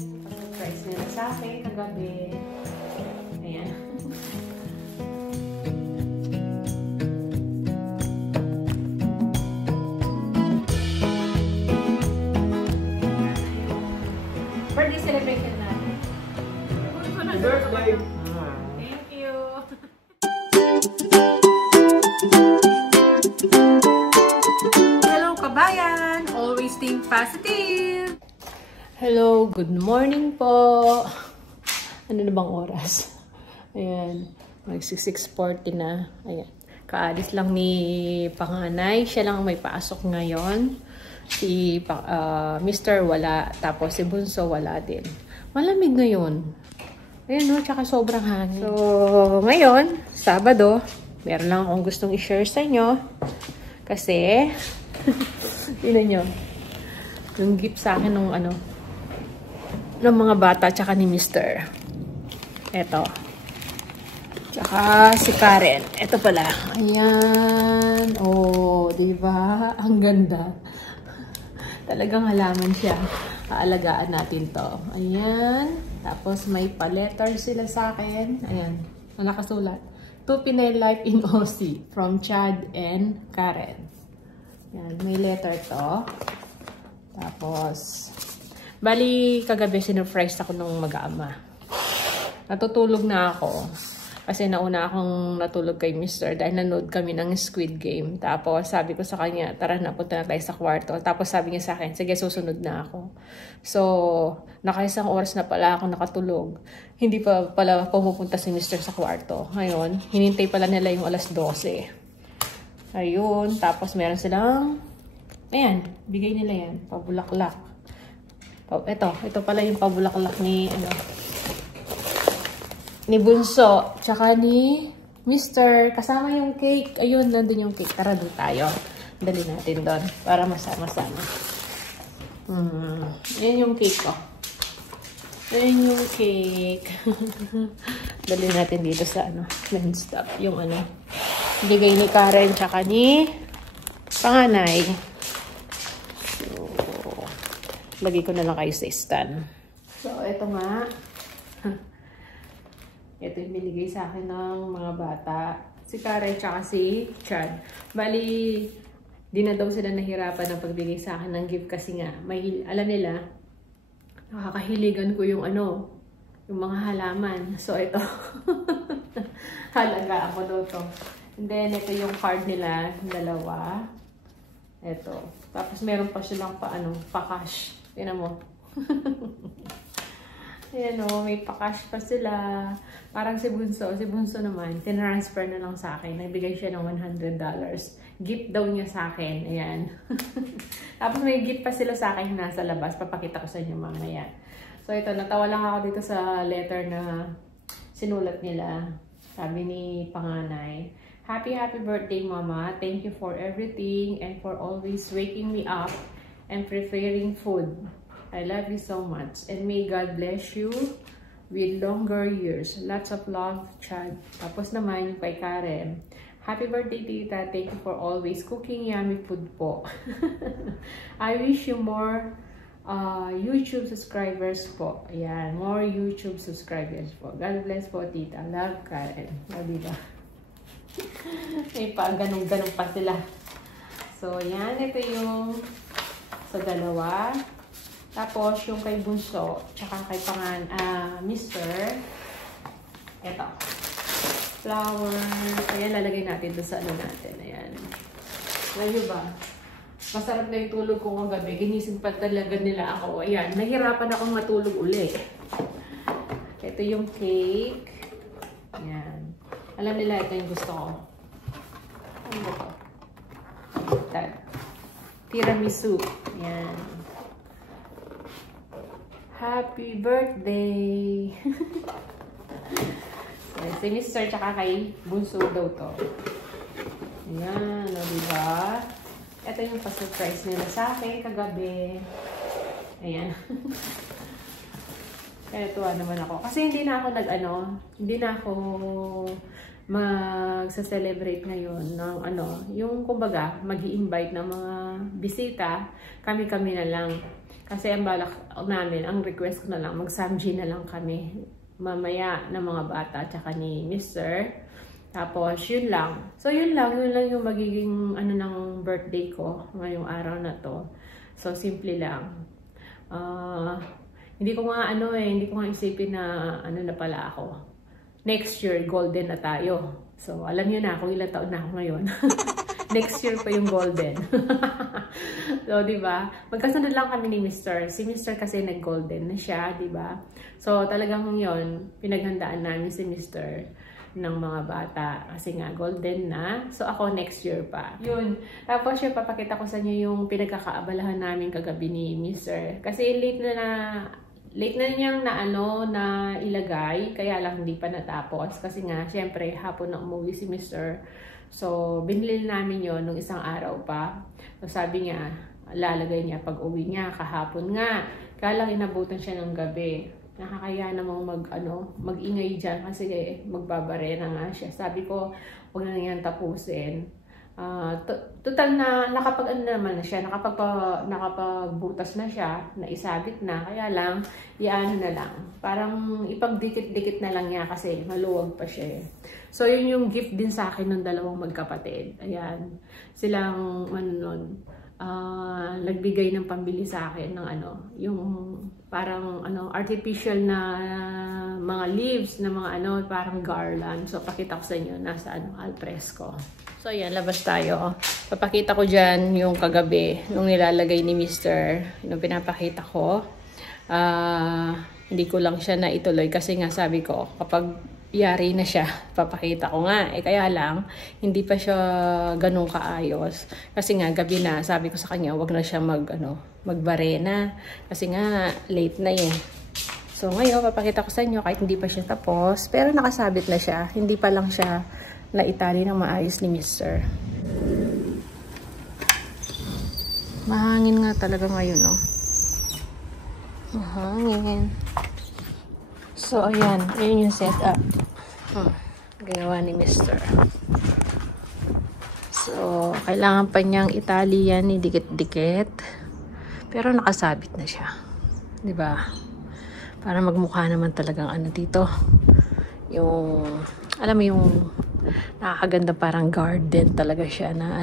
Surprise nila sa akin kagabi. Ayan. Birthday celebration natin. Birthday! Thank you! Hello kabayan! Always think positive! Hello, good morning po! Ano na bang oras? Ayan, mag 6:40 na. Ayan, kaalis lang ni panganay. Siya lang may pasok ngayon. Si Mr. wala, tapos si Bunso wala din. Malamig ngayon. Ayan no, tsaka sobrang hangin. So, ngayon, Sabado, meron lang akong gustong i-share sa inyo. Kasi, tingnan nyo, yung gift sa akin ng ng mga bata, tsaka ni Mr. Eto. Tsaka si Karen. Eto pala. Ayan. Oh, diba? Ang ganda. Talagang halaman siya. Aalagaan natin to. Ayan. Tapos may pa-letter sila sa akin. Ayan. Ang nakasulat. To Pinay Life in OC from Chad and Karen. Ayan. May letter to. Tapos, bali, kagabi sinurprise ako nung mag-ama. Natutulog na ako. Kasi nauna akong natulog kay Mr. dahil nanood kami ng Squid Game. Tapos sabi ko sa kanya, tara na, punta na tayo sa kwarto. Tapos sabi niya sa akin, sige, susunod na ako. So, nakaisang oras na pala ako nakatulog. Hindi pa pala pumupunta si Mr. sa kwarto. Ngayon, hinintay pala nila yung alas 12. Ayun, tapos meron silang, ayan, bigay nila yan, pabulaklak. Ito pala yung pabulaklak ni Bunso, tsaka ni Mr. Kasama yung cake. Ayun, nandun yung cake. Tara doon tayo. Dali natin doon para masama-sama. Ayan yung cake ko. Ayan yung cake. Dali natin dito sa main stop. Yung bigay ni Karen tsaka ni panganay. Lagay ko na lang kayo sa stand. So, ito nga. Ito yung binigay sa akin ng mga bata. Si Karen tsaka si Chad. Bali, di na daw sila nahirapan ng pagbigay sa akin ng gift kasi nga, alam nila, nakakahiligan ko yung yung mga halaman. So, ito. Halagaan ko daw to. And then, ito yung card nila, dalawa. Ito. Tapos, meron pa silang pa-cash. Tingnan mo. Ayan o, may pa-cash pa sila. Parang si Bunso naman, tinransfer na lang sa akin. Nagbigay siya ng $100. Gift daw niya sa akin. Ayan. Tapos may gift pa sila sa akin nasa labas. Papakita ko sa inyo mamaya. So ito, natawa lang ako dito sa letter na sinulat nila. Sabi ni panganay, Happy birthday, Mama. Thank you for everything and for always waking me up and preparing food. I love you so much. And may God bless you with longer years. Lots of love, Chad. Tapos naman yung kay Karen. Happy birthday, Tita. Thank you for always cooking yummy food po. I wish you more YouTube subscribers po. Ayan, more YouTube subscribers po. God bless po, Tita. Love, Karen. Diba? May pa, ganun-ganun pa sila. So, yan. Ito yung sa dalawa. Tapos, yung kay Bunso, tsaka kay Mr. Ito. Flowers. Ayan, lalagay natin doon sa natin. Ayan. Ngayon ba? Masarap na yung tulog ko ng gabi. Ginising pa talaga nila ako. Ayan, nahirapan akong matulog uli. Ito yung cake. Ayan. Alam nila, ito yung gusto ko. Ano ba ito? Tiramisu. Ayan. Happy birthday! Si Mr. tsaka kay Bunso daw to. Ayan, o diba? Ito yung pa-surprise nila sa akin kagabi. Ayan. Kaya tuwa naman ako. Kasi hindi na ako hindi na ako magsa-celebrate ngayon ng yung kumbaga, mag-i-invite ng mga bisita, kami-kami na lang. Kasi ang balak namin, ang request ko na lang, mag-samji na lang kami. Mamaya ng mga bata, tsaka ni Mr. Tapos, yun lang. So, yun lang yung magiging ano ng birthday ko ngayong araw na to. So, simple lang. Hindi ko nga isipin na ano na pala ako. Next year, golden na tayo. So, alam niyo na kung ilang taon na ako ngayon. Next year pa yung golden. So, di ba? Magkasunod lang kami ni Mr. Si Mr. kasi nag-golden na siya, di ba? So, talagang yun, pinaghandaan namin si Mr. ng mga bata. Kasi nga, golden na. So, ako next year pa. Yun. Tapos, yun, papakita ko sa inyo yung pinagkakaabalahan namin kagabi ni Mr. Kasi late na niyang na ilagay, kaya lang hindi pa natapos. Kasi nga, syempre, hapon na umuwi si Mr. So, binili namin yon nung isang araw pa. So, sabi niya, lalagay niya pag uwi niya, kahapon nga. Kaya lang inabutan siya ng gabi. Nakakaya namang mag-ingay dyan kasi magbabarena nga siya. Sabi ko, huwag na yan tapusin. Total na naman na siya, nakapagbutas na siya, naisabit na, kaya lang, iano na lang. Parang ipagdikit-dikit na lang niya kasi maluwag pa siya. So, yun yung gift din sa akin ng dalawang magkapatid. Ayan, silang nagbigay ng pambili sa akin ng yung parang artificial na mga leaves na mga parang garland. So, pakita ko sa inyo, nasa alfresco. So, ayan, labas tayo. Papakita ko dyan yung kagabi, nung nilalagay ni Mr. Yung pinapakita ko. Hindi ko lang siya naituloy kasi nga sabi ko, kapag yari na siya, papakita ko nga. Kaya lang, hindi pa siya ganun kaayos. Kasi nga, gabi na, sabi ko sa kanya, wag na siya magbarena. Kasi nga, late na eh. So, ngayon, papakita ko sa inyo, kahit hindi pa siya tapos, pero nakasabit na siya. Hindi pa lang siya naitali ng maayos ni Mr. Mahangin nga talaga ngayon, no? Mahangin. So, ayan. Ayan yung setup. Ginawa ni Mr. So, kailangan pa niyang itali yan, dikit-dikit. Pero nakasabit na siya. Diba? Para magmukha naman talagang dito. Yung, alam mo yung nakakaganda, parang garden talaga siya na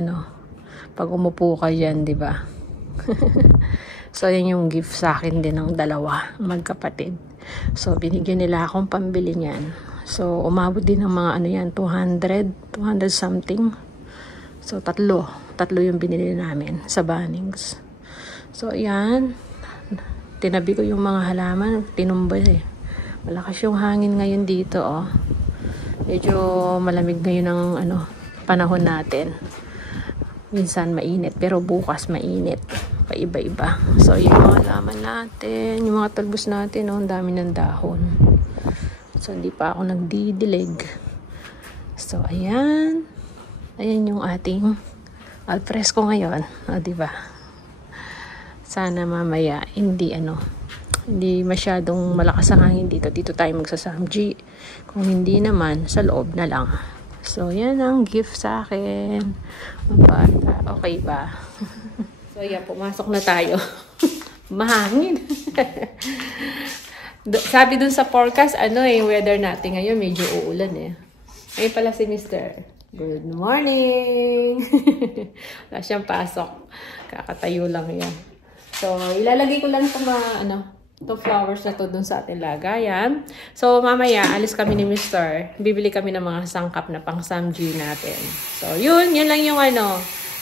pag umupo ka dyan, diba? So, yan yung gift sa akin din ng dalawa, magkapatid. So, binigyan nila akong pambili niyan. So, umabot din ng mga yan, 200 something. So, tatlo yung binili namin sa Bunnings. So, yan. Tinabi ko yung mga halaman, tinumbay eh. Malakas yung hangin ngayon dito, oh. Medyo malamig ngayon ng panahon natin. Minsan mainit, pero bukas mainit. Paiba-iba. So, yung mga laman natin, yung mga talbos natin, ang dami ng dahon. So, hindi pa ako nagdidilig. So, ayan. Ayan yung ating alfresco ngayon. O, diba? Sana mamaya, hindi masyadong malakas ang hangin dito. Dito tayo magsasamji. Kung hindi naman, sa loob na lang. So, yan ang gift sa akin. Mabata. Okay ba? So, yan. Pumasok na tayo. Mahangin. Sabi dun sa forecast, weather natin ngayon, medyo uulan eh. Ayun pala si Mr. Good morning! Wala siyang pasok. Kakatayo lang yan. So, ilalagay ko lang ito flowers na to dun sa ating lagayan. So, mamaya, alis kami ni Mr. Bibili kami ng mga sangkap na pang samji natin. So, yun lang yung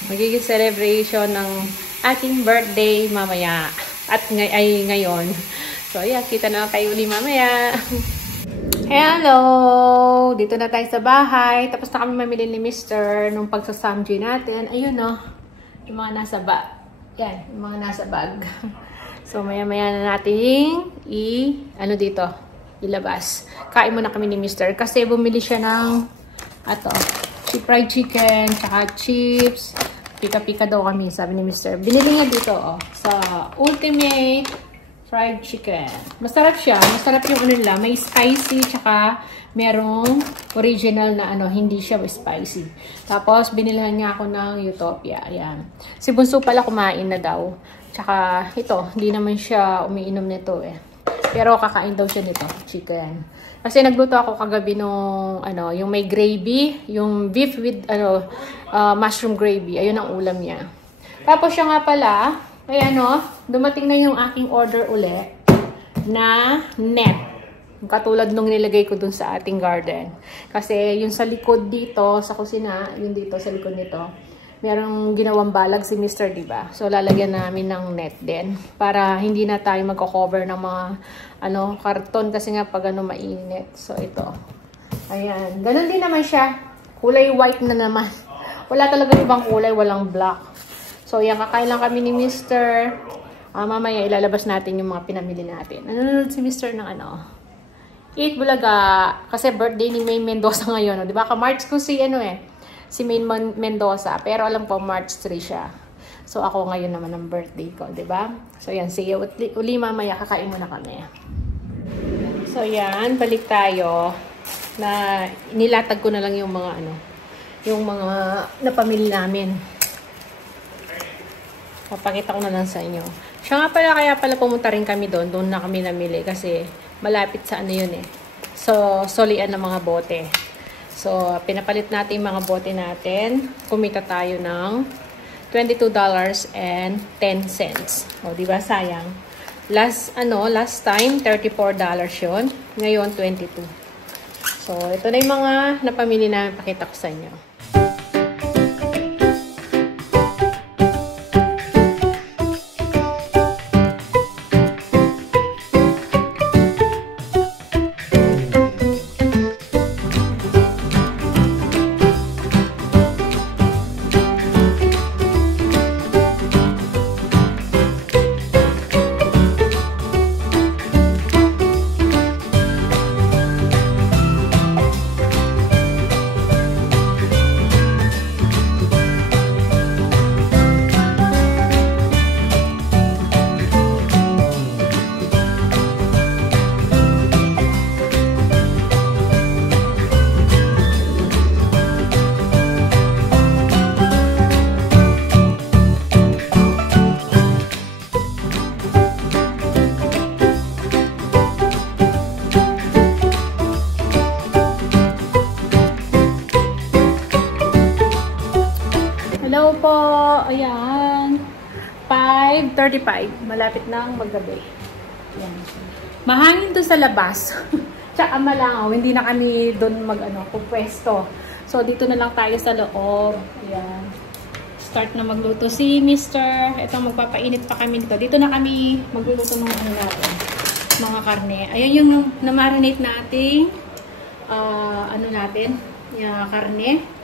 magiging celebration ng ating birthday mamaya. At ngayon. So, ayan, kita na kayo uli mamaya. Hello! Dito na tayo sa bahay. Tapos na kami mamili ni Mr. nung pagsasamji natin. Ayun, yung mga nasa bag. Yan, yung mga nasa bag. So, maya-maya na natin ilabas. Kain muna kami ni Mr. Kasi bumili siya ng fried chicken, saka chips. Pika-pika daw kami, sabi ni Mr. Binili niya dito, sa Ultimate Fried Chicken. Masarap siya. Masarap yung nila. May spicy, tsaka merong original na hindi siya spicy. Tapos, binilhan niya ako ng Utopia. Ayan. Si Bunso pala kumain na daw. Tsaka ito, hindi naman siya umiinom nito eh. Pero kakain daw siya nito, chicken. Kasi nagluto ako kagabi nung yung may gravy, yung beef with mushroom gravy. Ayun ang ulam niya. Tapos siya nga pala, ay dumating na yung aking order uli na net. Katulad nung nilagay ko dun sa ating garden. Kasi yung sa likod dito, sa kusina, yung dito sa likod nito, merong ginawang balag si Mr. Diba? So, lalagyan namin ng net din. Para hindi na tayo magko-cover ng mga karton kasi nga pag mainit. So, ito. Ayan. Ganun din naman siya. Kulay white na naman. Wala talaga ibang kulay, walang black. So, yan. Kakain lang kami ni Mr. Mamaya ilalabas natin yung mga pinamili natin. Nanonood si Mr. ng Eat Bulaga. Kasi birthday ni May Mendoza ngayon. Diba? Ka-March ko si si May Mendoza. Pero alam ko, March 3 siya. So, ako ngayon naman ang birthday ko. Diba? So, yan. Sige, uli mamaya kakain muna kami. So, yan. Balik tayo. Na nilatag ko na lang yung mga yung mga napamili namin. Papakita ko na lang sa inyo. Siya nga pala, kaya pala pumunta rin kami doon. Doon na kami namili kasi malapit sa yun eh. So, solian ng mga bote. So, pinapalit natin yung mga bote natin. Kumita tayo ng $22.10. O, diba? Sayang. Last time, $34 yun. Ngayon, $22. So, ito na yung mga napamili namin. Pakita ko sa inyo. Hello po! Ayan. 5:35. Malapit na ang maggabi. Ayan. Mahangin to sa labas. Tsaka malangaw. Hindi na kami doon pupwesto. So, dito na lang tayo sa loob. Ayan. Start na magluto si Mr. Ito, magpapainit pa kami dito. Dito na kami magluluto ng natin. Mga karne. Ayan yung na-marinate nating yung karne.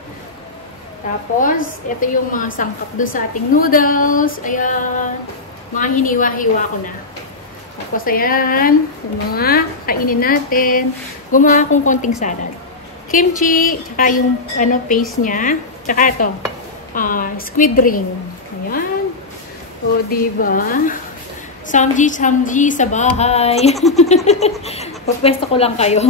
Tapos, ito yung mga sangkap doon sa ating noodles. Ayan. Mga hiniwa-hiwa ko na. Tapos, ayan. Yung mga kainin natin. Gumawa akong konting salad. Kimchi. Tsaka yung paste niya. Tsaka ito. Squid ring. Ayan. O, diba? Samji sa bahay. Pagpwesto ko lang kayo.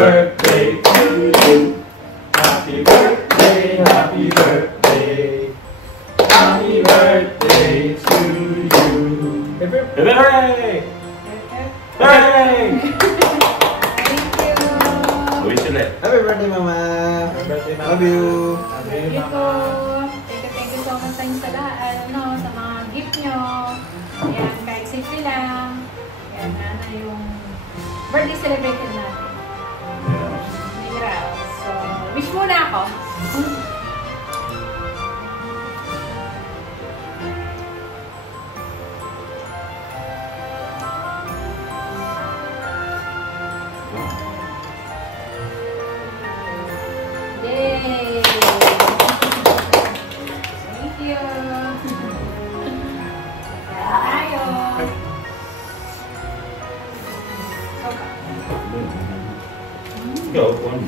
birthday to you. Happy birthday, happy birthday. Happy birthday to you. Hooray! Hooray! Thank you. Wish ulit. Happy birthday, Mama. Happy birthday, Mama. Love you. Thank you po. Thank you so much sa inyo sa lahat, sa mga gift nyo. Ayan, kahit simple lang. Ayan, yung birthday celebration natin. May grabe. So, wish muna ako. Yay! Thank you! Tayo! Go, one.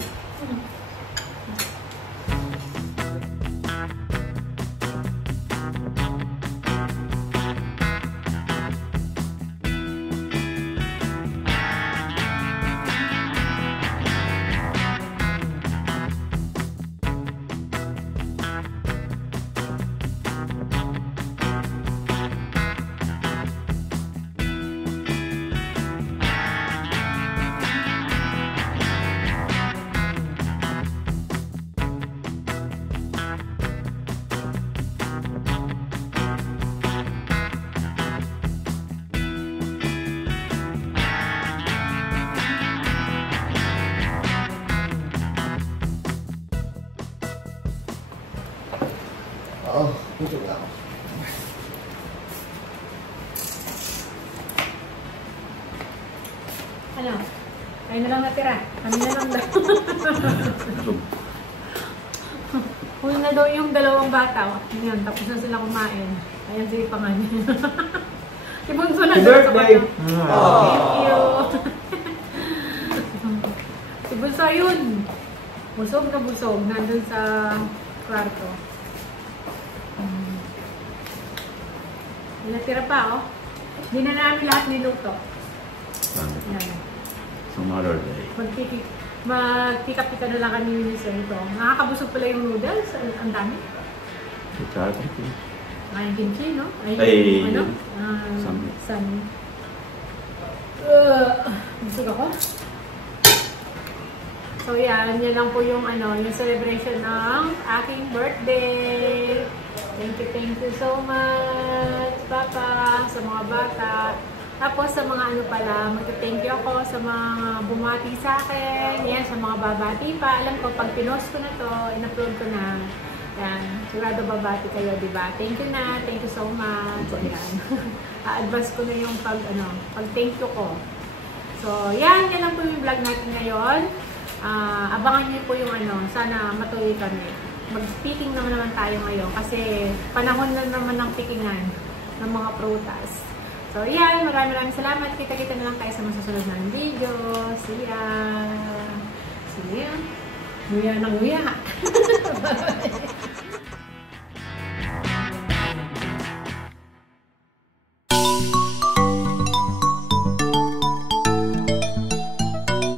Oo, puso lang. Ano? Kayo na lang natira. Kami na lang daw. Huli na daw yung dalawang bata. Yan, tapos na sila kumain. Ayan, sige pa nga niya. Si Bunso na Happy sila sa birthday! kanya. Thank you. Si Bunso yun. Busog na busog. Nandun sa kwarto. Natira pa, oh. Hindi na namin lahat niluto. Yan. So, Mother Day. Magkikapita na lang kami yun sa ito. Nakakabusog pala yung noodles. Ang dami. Ay, kimchi, no? Ay, ano? Sami. Sami. Busog ako. So, yan lang po yung yung celebration ng aking birthday. Thank you so much, Papa, sa mga bata. Tapos sa mga pala, magta-thank you ako sa mga bumati sa akin. Yan, sa mga babati pa. Alam ko, pag pinost ko na to, in-upload ko na. Yan, sigurado babati kayo, diba? Thank you na, thank you so much. Yan. A-advance ko na yung pag-thank you ko. So, yan lang po yung vlog natin ngayon. Abangan niyo po yung sana matuloy kami. Mag-picking naman tayo ngayon kasi panahon na naman ng pickingan ng mga prutas. So, yan. Maraming salamat. Kita-kita na lang tayo sa masusunod na video. See ya! See ya! Nguya na nguya!